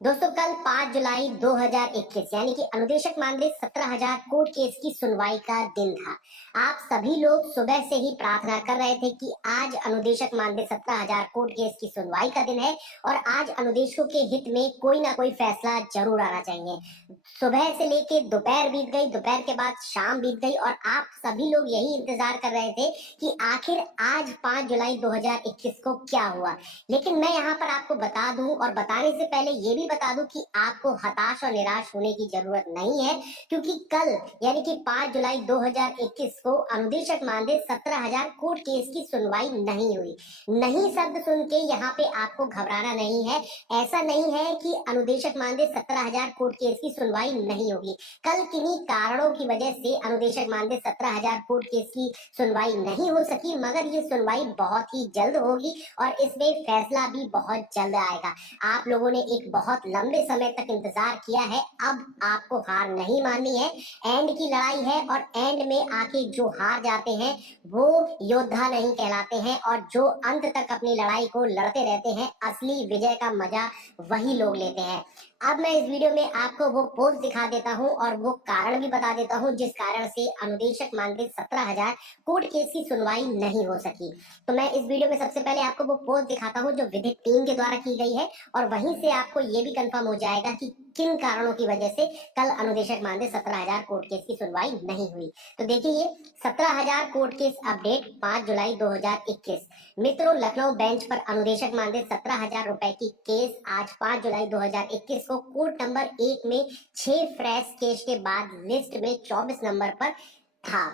दोस्तों कल 5 जुलाई 2021 यानी कि अनुदेशक मानदेय 17,000 कोर्ट केस की सुनवाई का दिन था। आप सभी लोग सुबह से ही प्रार्थना कर रहे थे कि आज अनुदेशक मानदेय 17,000 कोर्ट केस की सुनवाई का दिन है और आज अनुदेशकों के हित में कोई ना कोई फैसला जरूर आना चाहिए। सुबह से लेके दोपहर बीत गई, दोपहर के बाद शाम बीत गई और आप सभी लोग यही इंतजार कर रहे थे कि आखिर आज 5 जुलाई 2021 को क्या हुआ। लेकिन मैं यहाँ पर आपको बता दूं और बताने से पहले ये भी बता दूं कि आपको हताश और निराश होने की जरूरत नहीं है, क्योंकि कल यानी कि 5 जुलाई 2021 को अनुदेशक मानदेय 17,000 कोर्ट केस की सुनवाई नहीं हुई। नहीं शब्द सुन के यहाँ पे आपको घबराना नहीं है। ऐसा नहीं है कि अनुदेशक मानदेय 17,000 कोर्ट केस की सुनवाई नहीं होगी। कल किन्हीं कारणों की वजह से अनुदेशक मानदेय 17,000 कोर्ट केस की सुनवाई नहीं हो सकी, मगर ये सुनवाई बहुत ही जल्द होगी और इसमें फैसला भी बहुत जल्द आएगा। आप लोगों ने एक बहुत लंबे समय तक इंतजार किया है, अब आपको हार नहीं माननी है। एंड की लड़ाई है और एंड में आके जो हार जाते हैं वो योद्धा नहीं कहलाते हैं और जो अंत तक अपनी लड़ाई को लड़ते रहते हैं, असली विजय का मजा वही लोग लेते हैं। अब मैं इस वीडियो में आपको वो पोस्ट दिखा देता हूं और वो कारण भी बता देता हूं जिस कारण से अनुदेशक मानदेय 17,000 कोर्ट केस की सुनवाई नहीं हो सकी। तो मैं इस वीडियो में सबसे पहले आपको वो पोस्ट दिखाता हूं जो विधिक टीम के द्वारा की गई है और वहीं से आपको ये भी कंफर्म हो जाएगा कि किन कारणों की वजह से कल अनुदेशक मानदेय 17,000 कोर्ट केस की सुनवाई नहीं हुई। तो देखिए, ये 17,000 कोर्ट केस अपडेट 5 जुलाई 2021। मित्रों, लखनऊ बेंच पर अनुदेशक मानदेय 17,000 रुपए की केस आज 5 जुलाई 2021 को कोर्ट नंबर 1 में 6 फ्रेश केस के बाद लिस्ट में 24 नंबर पर था।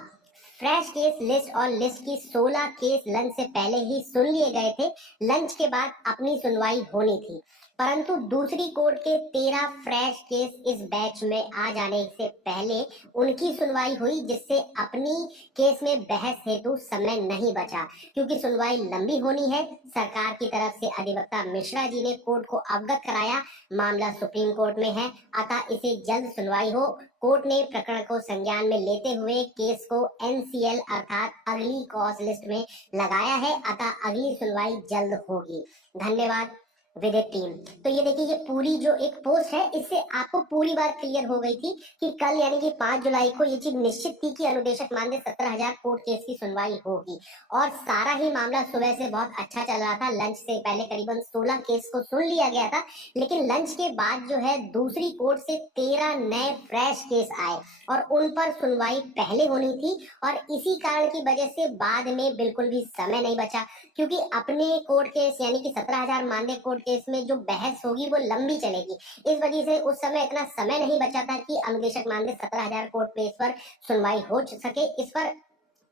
फ्रेश केस लिस्ट और लिस्ट की 16 केस लंच से पहले ही सुन लिए गए थे। लंच के बाद अपनी सुनवाई होनी थी, परंतु दूसरी कोर्ट के 13 फ्रेश केस इस बैच में आ जाने से पहले उनकी सुनवाई हुई, जिससे अपनी केस में बहस हेतु समय नहीं बचा। क्योंकि सुनवाई लंबी होनी है, सरकार की तरफ से अधिवक्ता मिश्रा जी ने कोर्ट को अवगत कराया मामला सुप्रीम कोर्ट में है, अतः इसे जल्द सुनवाई हो। कोर्ट ने प्रकरण को संज्ञान में लेते हुए केस को एनसीएल अर्थात अगली कॉज लिस्ट में लगाया है, अतः अगली सुनवाई जल्द होगी। धन्यवाद विदित टीम। तो ये देखिए, ये पूरी जो एक पोस्ट है, इससे आपको पूरी बात क्लियर हो गई थी कि कल यानी कि 5 जुलाई को ये चीज निश्चित थी कि अनुदेशक मानदेय 17,000 कोर्ट केस की सुनवाई होगी और सारा ही मामला सुबह से बहुत अच्छा चल रहा था। लंच से पहले करीबन 16 केस को सुन लिया गया था, लेकिन लंच के बाद जो है दूसरी कोर्ट से 13 नए फ्रेश केस आए और उन पर सुनवाई पहले होनी थी और इसी कारण की वजह से बाद में बिल्कुल भी समय नहीं बचा, क्योंकि अपने कोर्ट केस यानी कि 17,000 मानदेय कोर्ट केस में जो बहस होगी वो लंबी चलेगी। इस वजह से उस समय इतना समय नहीं बचा था कि अनुदेशक मानदेय 17,000 कोर्ट केस पर सुनवाई हो सके। इस पर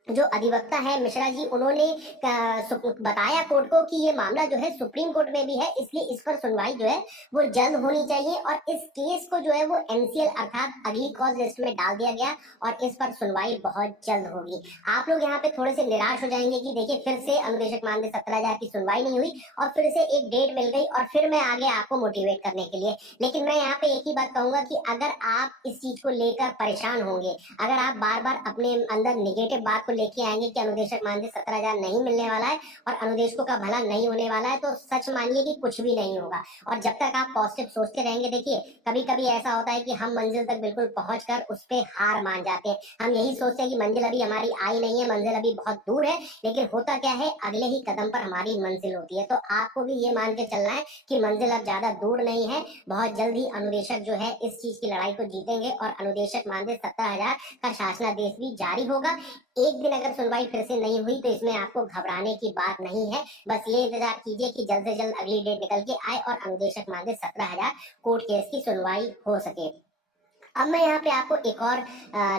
जो अधिवक्ता है मिश्रा जी, उन्होंने बताया कोर्ट को कि ये मामला जो है सुप्रीम कोर्ट में भी है, इसलिए इस पर सुनवाई जो है वो जल्द होनी चाहिए और इस केस को जो है वो एनसीएल अर्थात अगली कॉज लिस्ट में डाल दिया गया और इस पर सुनवाई बहुत जल्द होगी। आप लोग यहाँ पे थोड़े से निराश हो जाएंगे कि देखिए फिर से अनुदेशक मानदेय 17,000 की सुनवाई नहीं हुई और फिर से एक डेट मिल गई और फिर मैं आगे आपको मोटिवेट करने के लिए। लेकिन मैं यहाँ पे एक ही बात कहूंगा कि अगर आप इस चीज को लेकर परेशान होंगे, अगर आप बार बार अपने अंदर निगेटिव बात लेके आएंगे कि अनुदेशक मानदेय 17,000 नहीं मिलने वाला है और अनुदेशकों का भला नहीं होने वाला है, तो सच मानिए कि कुछ भी नहीं होगा। और जब तक आप पॉजिटिव सोचते रहेंगे, देखिए कभी कभी ऐसा होता है कि हम मंजिल तक बिल्कुल पहुंचकर उस पे हार मान जाते हैं। हम यही सोचते हैं कि मंजिल अभी हमारी आई नहीं है, मंजिल अभी बहुत दूर है, लेकिन होता क्या है, अगले ही कदम पर हमारी मंजिल होती है। तो आपको भी ये मान के चलना है कि मंजिल अब ज्यादा दूर नहीं है, बहुत जल्द ही अनुदेशक जो है इस चीज की लड़ाई को जीतेंगे और अनुदेशक मानदेय 17,000 का शासनादेश भी जारी होगा। एक दिन अगर सुनवाई फिर से नहीं हुई तो इसमें आपको घबराने की बात नहीं है, बस ये इंतजार कीजिए कि जल्द से जल्द अगली डेट निकल के आए और अनुदेशक मानदेय 17,000 कोर्ट केस की सुनवाई हो सके। अब मैं यहाँ पे आपको एक और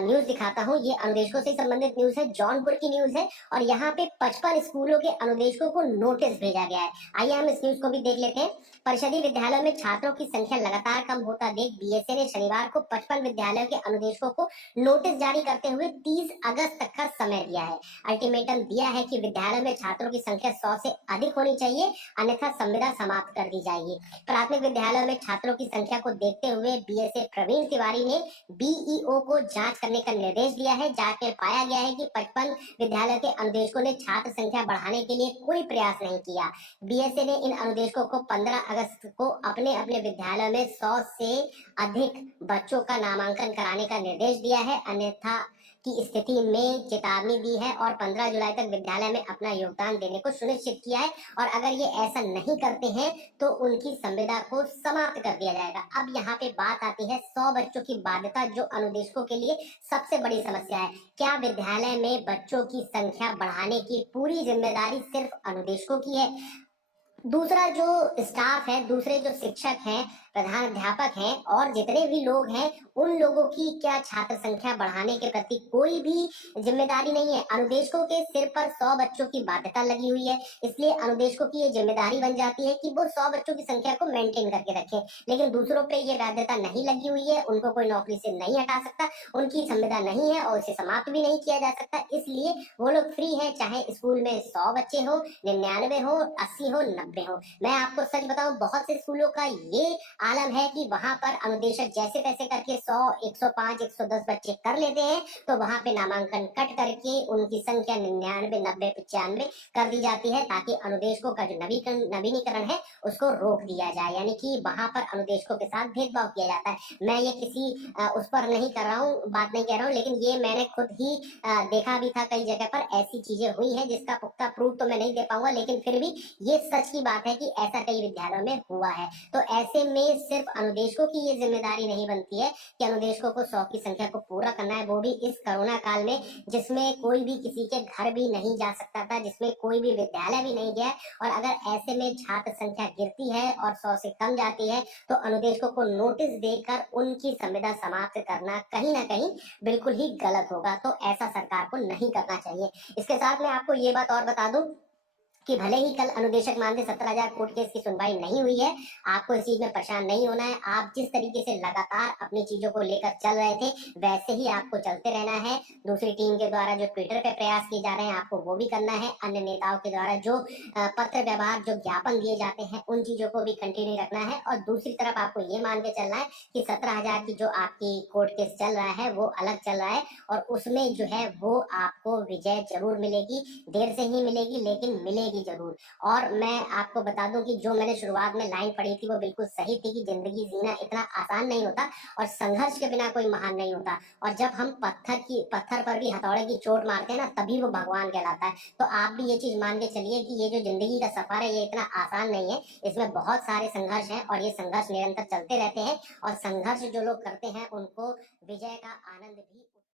न्यूज दिखाता हूँ। ये अनुदेशकों से संबंधित न्यूज है, जौनपुर की न्यूज है और यहाँ पे 55 स्कूलों के अनुदेशकों को नोटिस भेजा गया है। आइए हम इस न्यूज को भी देख लेते हैं। परिषदीय विद्यालयों में छात्रों की संख्या लगातार कम होता देख बीएसए ने शनिवार को 55 विद्यालयों के अनुदेशकों को नोटिस जारी करते हुए 30 अगस्त तक का समय दिया है। अल्टीमेटम दिया है कि विद्यालयों में छात्रों की संख्या 100 से अधिक होनी चाहिए, अन्यथा संविदा समाप्त कर दी जाएगी। प्राथमिक विद्यालयों में छात्रों की संख्या को देखते हुए बीएसए प्रवीण तिवारी ने बीईओ को जांच करने का निर्देश दिया है। जांच में पाया गया है कि 55 विद्यालयों के अनुदेशकों ने छात्र संख्या बढ़ाने के लिए कोई प्रयास नहीं किया। बीएसए ने इन अनुदेशकों को 15 अगस्त को अपने अपने विद्यालयों में 100 से अधिक बच्चों का नामांकन कराने का निर्देश दिया है, अन्यथा की स्थिति में चेतावनी दी है और 15 जुलाई तक विद्यालय में अपना योगदान देने को सुनिश्चित किया है। और अगर ये ऐसा नहीं करते हैं तो उनकी संविदा को समाप्त कर दिया जाएगा। अब यहाँ पे बात आती है 100 बच्चों की बाध्यता, जो अनुदेशकों के लिए सबसे बड़ी समस्या है। क्या विद्यालय में बच्चों की संख्या बढ़ाने की पूरी जिम्मेदारी सिर्फ अनुदेशकों की है? दूसरा जो स्टाफ है, दूसरे जो शिक्षक हैं, प्रधान अध्यापक हैं और जितने भी लोग हैं, उन लोगों की क्या छात्र संख्या बढ़ाने के प्रति कोई भी जिम्मेदारी नहीं है? अनुदेशकों के सिर पर 100 बच्चों की बाध्यता लगी हुई है, इसलिए अनुदेशकों की ये जिम्मेदारी बन जाती है कि वो 100 बच्चों की संख्या को मेंटेन करके रखें। लेकिन दूसरों पे ये बाध्यता नहीं लगी हुई है, उनको कोई नौकरी से नहीं हटा सकता, उनकी संविदा नहीं है और उसे समाप्त भी नहीं किया जा सकता। इसलिए वो लोग फ्री है, चाहे स्कूल में 100 बच्चे हो, 99 हो, 80 हो, 90 हो। मैं आपको सच बताऊं, बहुत से स्कूलों का ये आलम है कि वहां पर अनुदेशक जैसे तैसे करके 100, 105, 110 बच्चे कर लेते हैं, तो वहां पे नामांकन कट करके उनकी संख्या 99, 90, 95 कर दी जाती है, ताकि अनुदेशकों का जो नवीनीकरण है उसको रोक दिया जाए। यानी कि वहां पर अनुदेशकों के साथ भेदभाव किया जाता है। मैं ये किसी उस पर नहीं कर रहा हूँ, बात नहीं कह रहा हूँ, लेकिन ये मैंने खुद ही देखा भी था। कई जगह पर ऐसी चीजें हुई है जिसका पुख्ता प्रूफ तो मैं नहीं दे पाऊंगा, लेकिन फिर भी ये सच की बात है कि ऐसा कई विद्यालयों में हुआ है। तो ऐसे में सिर्फ अनुदेशकों की ये जिम्मेदारी नहीं बनती है कि अनुदेशकों को 100 की संख्या को पूरा करना है, वो भी इस कोरोना काल में, जिसमें कोई भी किसी के घर भी नहीं जा सकता था, जिसमें कोई भी विद्यालय भी नहीं गया। और अगर ऐसे में छात्र संख्या गिरती है और 100 से कम जाती है, तो अनुदेशकों को नोटिस देकर उनकी संविदा समाप्त करना कहीं ना कहीं बिल्कुल ही गलत होगा। तो ऐसा सरकार को नहीं करना चाहिए। इसके साथ मैं आपको ये बात और बता दूं कि भले ही कल अनुदेशक मानदेय 17,000 कोर्ट केस की सुनवाई नहीं हुई है, आपको इस चीज में परेशान नहीं होना है। आप जिस तरीके से लगातार अपनी चीजों को लेकर चल रहे थे, वैसे ही आपको चलते रहना है। दूसरी टीम के द्वारा जो ट्विटर पे प्रयास किए जा रहे हैं, आपको वो भी करना है। अन्य नेताओं के द्वारा जो पत्र व्यवहार, जो ज्ञापन दिए जाते हैं, उन चीजों को भी कंटिन्यू रखना है। और दूसरी तरफ आपको ये मान के चलना है कि 17,000 की जो आपकी कोर्ट केस चल रहा है वो अलग चल रहा है, और उसमें जो है वो आपको विजय जरूर मिलेगी, देर से ही मिलेगी, लेकिन मिलेगी जरूर। और मैं आपको बता दूं कि जो मैंने शुरुआत में लाइन पढ़ी थी वो बिल्कुल सही थी कि जिंदगी जीना इतना आसान नहीं होता और संघर्ष के बिना कोई महान नहीं होता। और जब हम पत्थर पर भी हथौड़े की चोट मारते हैं ना, तभी वो भगवान कहलाता है। तो आप भी ये चीज मान के चलिए कि ये जो जिंदगी का सफर है, ये इतना आसान नहीं है, इसमें बहुत सारे संघर्ष हैं और ये संघर्ष निरंतर चलते रहते हैं। और संघर्ष जो लोग करते हैं उनको विजय का आनंद भी